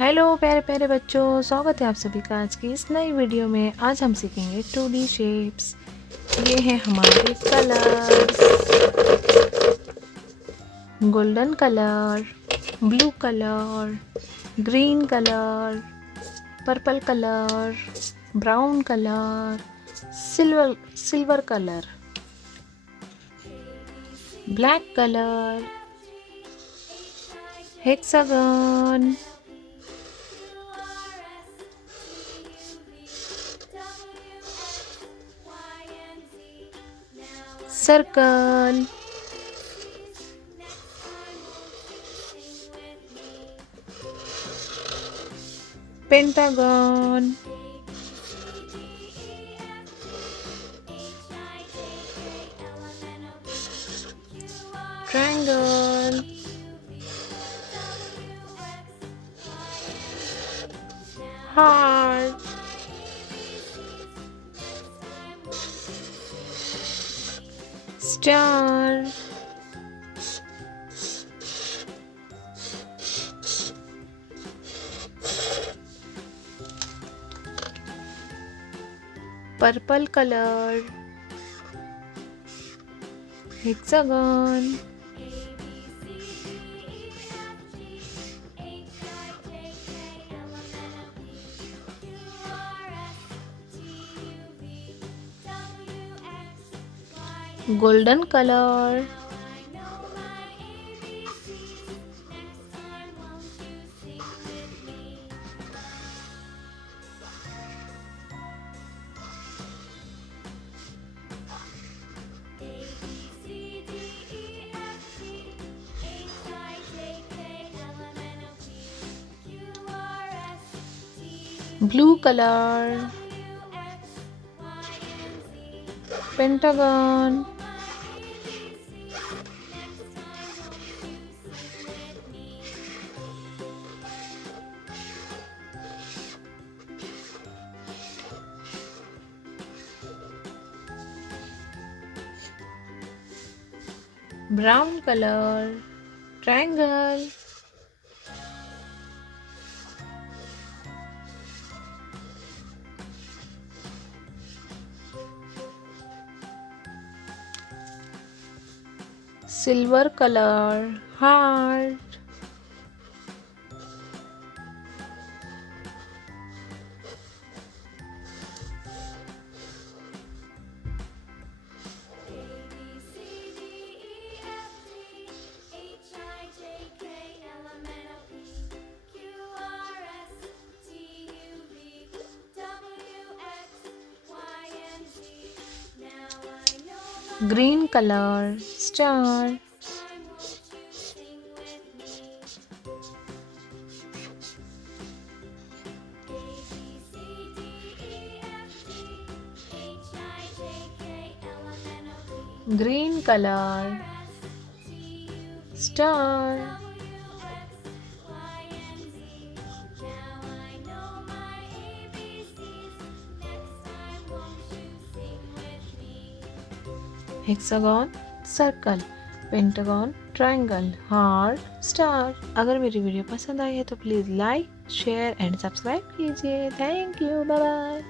Hello प्यारे प्यारे बच्चों, स्वागत है आप सभी का आज की इस नई वीडियो में। आज हम सीखेंगे 2D शेप्स। ये हैं हमारे colours. Golden colour, blue colour, green colour, purple colour, brown colour, silver colour, black colour, hexagon, circle, pentagon, triangle, heart, star, purple color, hexagon, golden color, blue color, pentagon, brown color, triangle, silver color, heart, green color, star, green color, star, hexagon, circle, pentagon, triangle, heart, star. अगर मेरी video पसंद आई है तो please like, share and subscribe कीजिए। Thank you, bye bye.